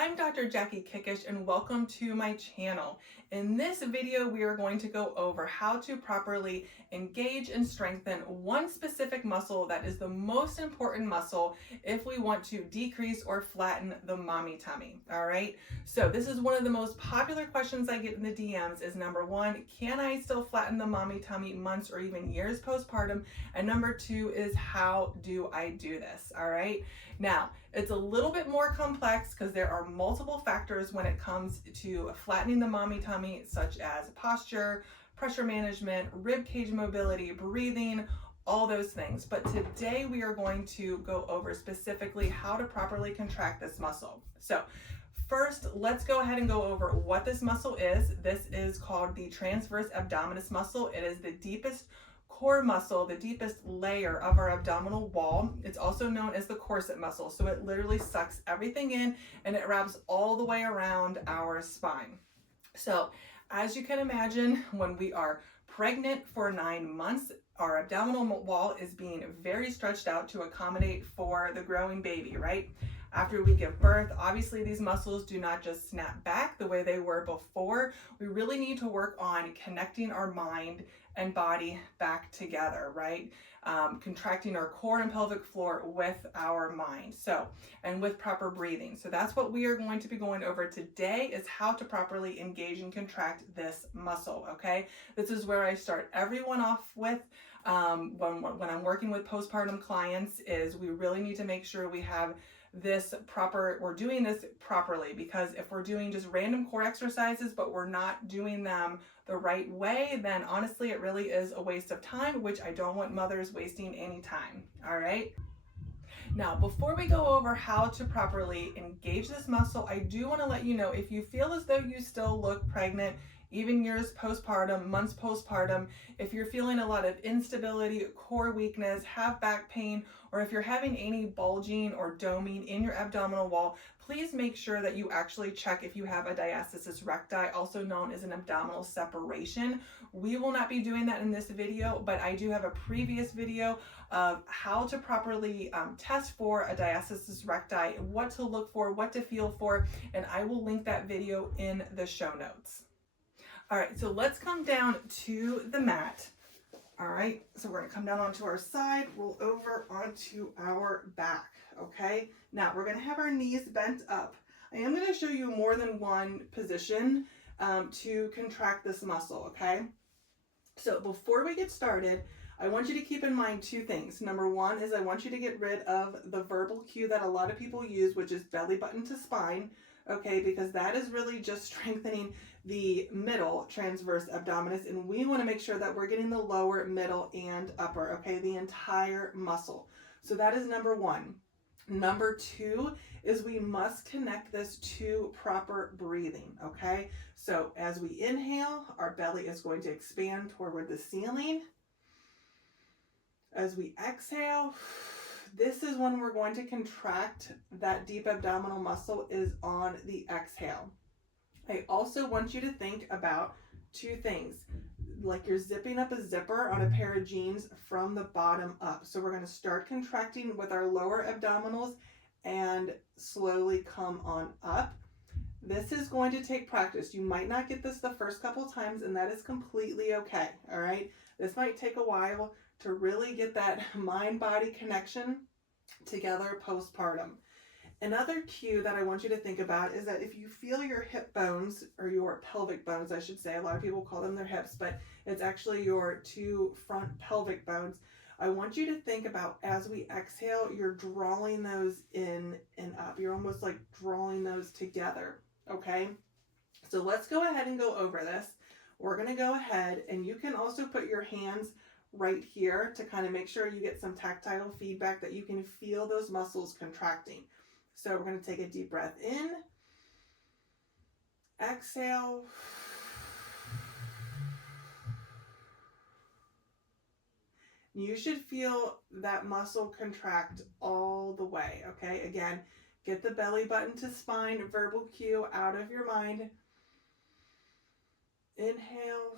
I'm Dr. Jackie Kickish and welcome to my channel. In this video, we are going to go over how to properly engage and strengthen one specific muscle that is the most important muscle if we want to decrease or flatten the mommy tummy. All right. So this is one of the most popular questions I get in the DMs is number one, can I still flatten the mommy tummy months or even years postpartum? And number two is how do I do this? All right. Now, it's a little bit more complex because there are multiple factors when it comes to flattening the mommy tummy, such as posture, pressure management, rib cage mobility, breathing, all those things. But today we are going to go over specifically how to properly contract this muscle. So first, let's go ahead and go over what this muscle is. This is called the transverse abdominis muscle. It is the deepest core muscle, the deepest layer of our abdominal wall. It's also known as the corset muscle. So it literally sucks everything in and it wraps all the way around our spine. So as you can imagine, when we are pregnant for 9 months, our abdominal wall is being very stretched out to accommodate for the growing baby, right? After we give birth, obviously these muscles do not just snap back the way they were before. We really need to work on connecting our mind and body back together, right? Contracting our core and pelvic floor with our mind. So, and with proper breathing. So that's what we are going to be going over today is how to properly engage and contract this muscle, okay? This is where I start everyone off with when I'm working with postpartum clients is we really need to make sure we have we're doing this properly, because if we're doing just random core exercises but we're not doing them the right way, then honestly it really is a waste of time, which I don't want mothers wasting any time. All right. Now, before we go over how to properly engage this muscle, I do want to let you know if you feel as though you still look pregnant, even years postpartum, months postpartum, if you're feeling a lot of instability, core weakness, have back pain, or if you're having any bulging or doming in your abdominal wall, please make sure that you actually check if you have a diastasis recti, also known as an abdominal separation. We will not be doing that in this video, but I do have a previous video of how to properly test for a diastasis recti, what to look for, what to feel for, and I will link that video in the show notes. All right, so let's come down to the mat. All right, so we're gonna come down onto our side, roll over onto our back, okay? Now we're gonna have our knees bent up. I am gonna show you more than one position to contract this muscle, okay? So before we get started, I want you to keep in mind two things. Number one is I want you to get rid of the verbal cue that a lot of people use, which is belly button to spine, okay? Because that is really just strengthening the middle transverse abdominis, and we want to make sure that we're getting the lower, middle, and upper, okay? The entire muscle. So that is number one. Number two is we must connect this to proper breathing, okay? So as we inhale, our belly is going to expand toward the ceiling. As we exhale, this is when we're going to contract that deep abdominal muscle is on the exhale. I also want you to think about two things, like you're zipping up a zipper on a pair of jeans from the bottom up. So we're going to start contracting with our lower abdominals and slowly come on up. This is going to take practice. You might not get this the first couple times, and that is completely okay. All right. This might take a while to really get that mind-body connection together postpartum. Another cue that I want you to think about is that if you feel your hip bones, or your pelvic bones, I should say, a lot of people call them their hips, but it's actually your two front pelvic bones. I want you to think about as we exhale, you're drawing those in and up. You're almost like drawing those together, okay? So let's go ahead and go over this. We're gonna go ahead, and you can also put your hands right here to kind of make sure you get some tactile feedback that you can feel those muscles contracting. So we're going to take a deep breath in, exhale, you should feel that muscle contract all the way, okay? Again, get the belly button to spine verbal cue out of your mind. Inhale.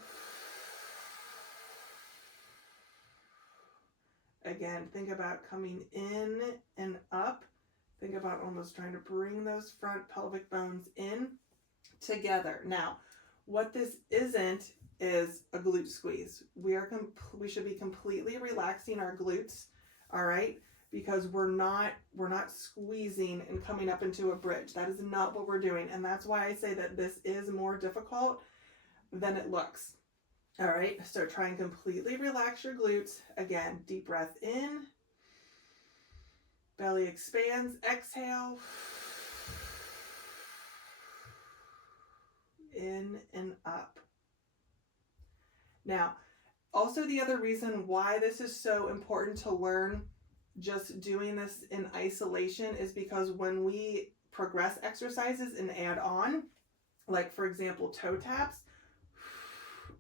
Again, think about coming in and up. Think about almost trying to bring those front pelvic bones in together. Now, what this isn't is a glute squeeze. We should be completely relaxing our glutes, all right? Because we're not squeezing and coming up into a bridge. That is not what we're doing. And that's why I say that this is more difficult than it looks. All right, so try and completely relax your glutes. Again, deep breath in, belly expands, exhale, in and up. Now, also the other reason why this is so important to learn just doing this in isolation is because when we progress exercises and add on, like for example, toe taps,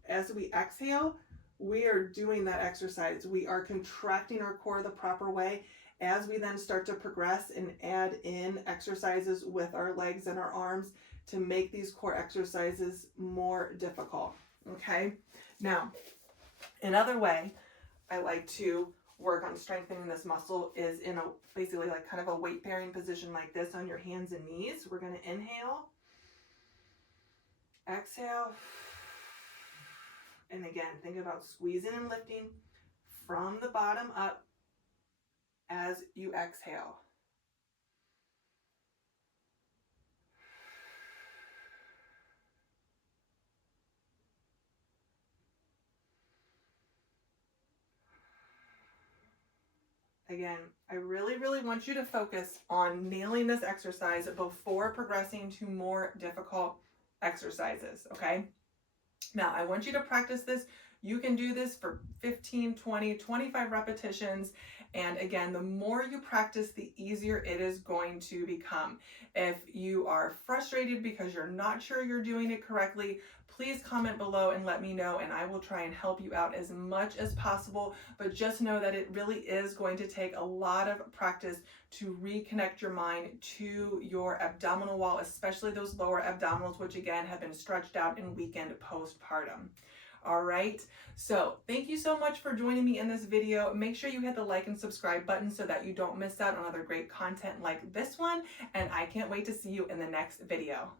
as we exhale, we are doing that exercise. We are contracting our core the proper way as we then start to progress and add in exercises with our legs and our arms to make these core exercises more difficult. Okay. Now, another way I like to work on strengthening this muscle is in a basically like kind of a weight bearing position like this on your hands and knees. We're going to inhale, exhale, and again, think about squeezing and lifting from the bottom up as you exhale. Again, I really, really want you to focus on nailing this exercise before progressing to more difficult exercises, okay? Now, I want you to practice this. You can do this for 15, 20, 25 repetitions. And again, the more you practice, the easier it is going to become. If you are frustrated because you're not sure you're doing it correctly, please comment below and let me know, and I will try and help you out as much as possible. But just know that it really is going to take a lot of practice to reconnect your mind to your abdominal wall, especially those lower abdominals, which again have been stretched out and weakened postpartum. All right, so thank you so much for joining me in this video. Make sure you hit the like and subscribe button so that you don't miss out on other great content like this one, and I can't wait to see you in the next video.